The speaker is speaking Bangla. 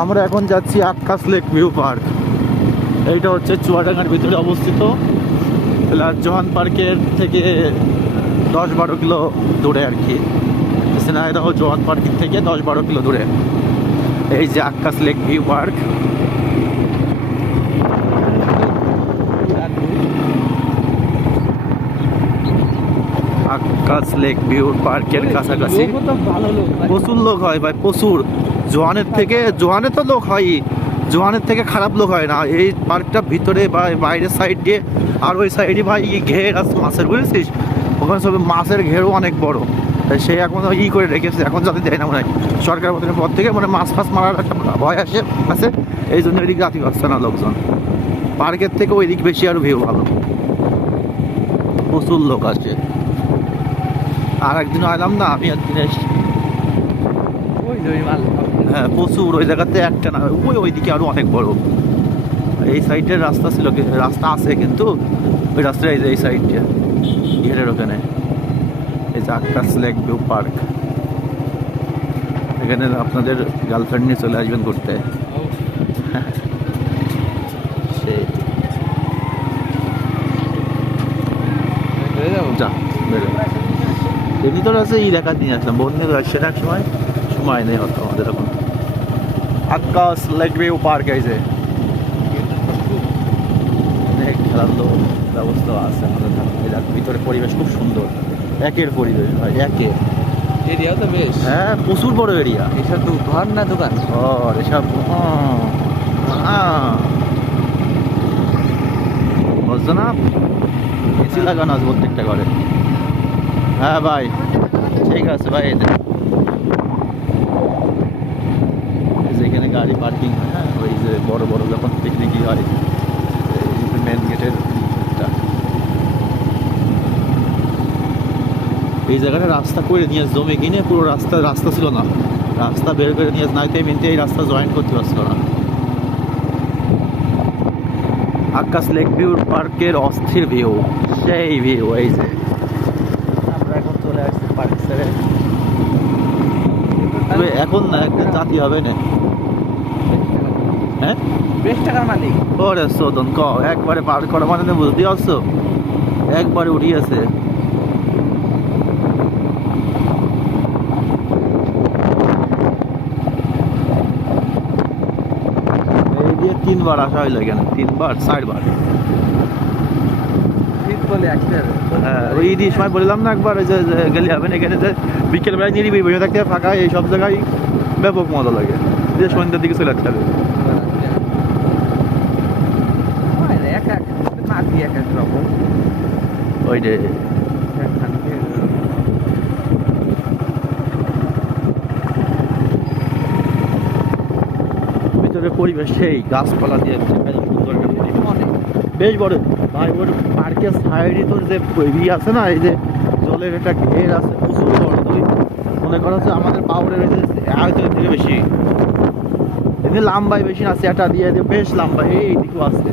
আমরা এখন যাচ্ছি আক্কাস লেক ভিউ পার্ক। এইটা হচ্ছে চুয়াডাঙ্গার ভিতরে অবস্থিত। জোহান পার্কের থেকে 10-12 কিলো দূরে আর কি। ঝিনাইদহ জোহান পার্কের থেকে 10-12 কিলো দূরে এই যে Akkas lake view park. Akkas lake view পার্কের কাছাকাছি প্রচুর লোক হয় ভাই, প্রচুর। জোয়ানে তো লোক হয়, জোয়ানের থেকে খারাপ লোক হয় না। এই পার্কটা ভিতরে বা বাইরের সাইড দিয়ে, আর ওই সাইডে ভাই ঘের আছে মাছের, বুঝেছিস? ওখানে সব মাছের ঘেরও অনেক বড়। সে এখন করে রেখেছে, এখন যাতে দেয় না মনে হয় সরকার পর থেকে, মানে মাছ ফাছ মারার একটা ভয় আছে। এই জন্য এদিকে রাতি পাচ্ছে না লোকজন। পার্কের থেকে ওই দিক বেশি আরো ভিউ ভালো, প্রচুর লোক আসে। আর একদিন আইলাম না আমি, একদিন এসছি। হ্যাঁ প্রচুর, ওই জায়গাতে একটা না, ওইদিকে আরো অনেক বড়। এই সাইডের রাস্তা ছিল, রাস্তা আছে কিন্তু ওই রাস্তাটা এই সাইড দিয়ে ঘেরের ওখানে। এই যে আক্কাস লেক ভিউ পার্ক, এখানে আপনাদের গার্লফ্রেন্ড নিয়ে চলে আসবেন ঘুরতে। সেই যা এমনি তোর আছে এলাকা নিয়ে আসলাম, বন্ধু আসছেন এক সময় নেই হতো আমাদের এখন। আক্কাস লেক ভিউ পার্ক এই যে খেলার ব্যবস্থা আছে আমাদের ভিতরে। পরিবেশ খুব সুন্দর, একের পরিবেশ ভাই, একের এরিয়াও তো বেশ। হ্যাঁ প্রচুর বড় এরিয়া। এসব তো ঘর না দোকান? ঘর এসব বুঝছো না, এসি লাগানো আছে প্রত্যেকটা ঘরে। হ্যাঁ ভাই ঠিক আছে ভাই। যেখানে গাড়ি পার্কিং হয়, হ্যাঁ ওই যে বড় বড় যখন পিকনিক হয়, মেন গেটের এই জায়গাটা রাস্তা করে নিয়ে জমি কিনে পুরো রাস্তা ছিল না, রাস্তা বের করে নিয়ে নাইতে মিনতে এই রাস্তা জয়েন করতে পারছিল না। আক্কাস লেক ভিউ পার্কের অস্থির ভিউ, সেই ভিউ। এই যে আমরা এখন চলে আসছি পার্ক ছেড়ে। এখন না, একদিন জাতি হবে না। হ্যাঁ 20 টাকার মালিক ওরে শোধন একবারে পার করা মানে বুঝতে পারছো, একবারে উঠিয়েছে। এই দিয়ে 3বার আসা হইলো এখানে, 4বার। হ্যাঁ ওই ঈদের সময় বললাম না একবার, ওই যে গেলে হবে না এখানে, যে বিকেলবেলায় নিরিবি বসে থাকতে ফাঁকা, এই সব জায়গায় ব্যাপক মজা লাগে। যে সন্ধ্যার দিকে চলে আসতে হবে। ওই যে ভিতরে পরিবেশ সেই গাছপালা দিয়ে সুন্দর একটা পরিবেশ, বেশ বড় ভাই। ওর পার্কের সাইডে তোর যে আছে না, এই যে জলের একটা ঘের আছে প্রচুর বড়। তুই মনে করা হচ্ছে আমাদের পাউডার আয়তনের থেকে বেশি, এমনি লম্বাই বেশি না, সেটা দিয়ে বেশ লম্বা। এইদিকেও আছে।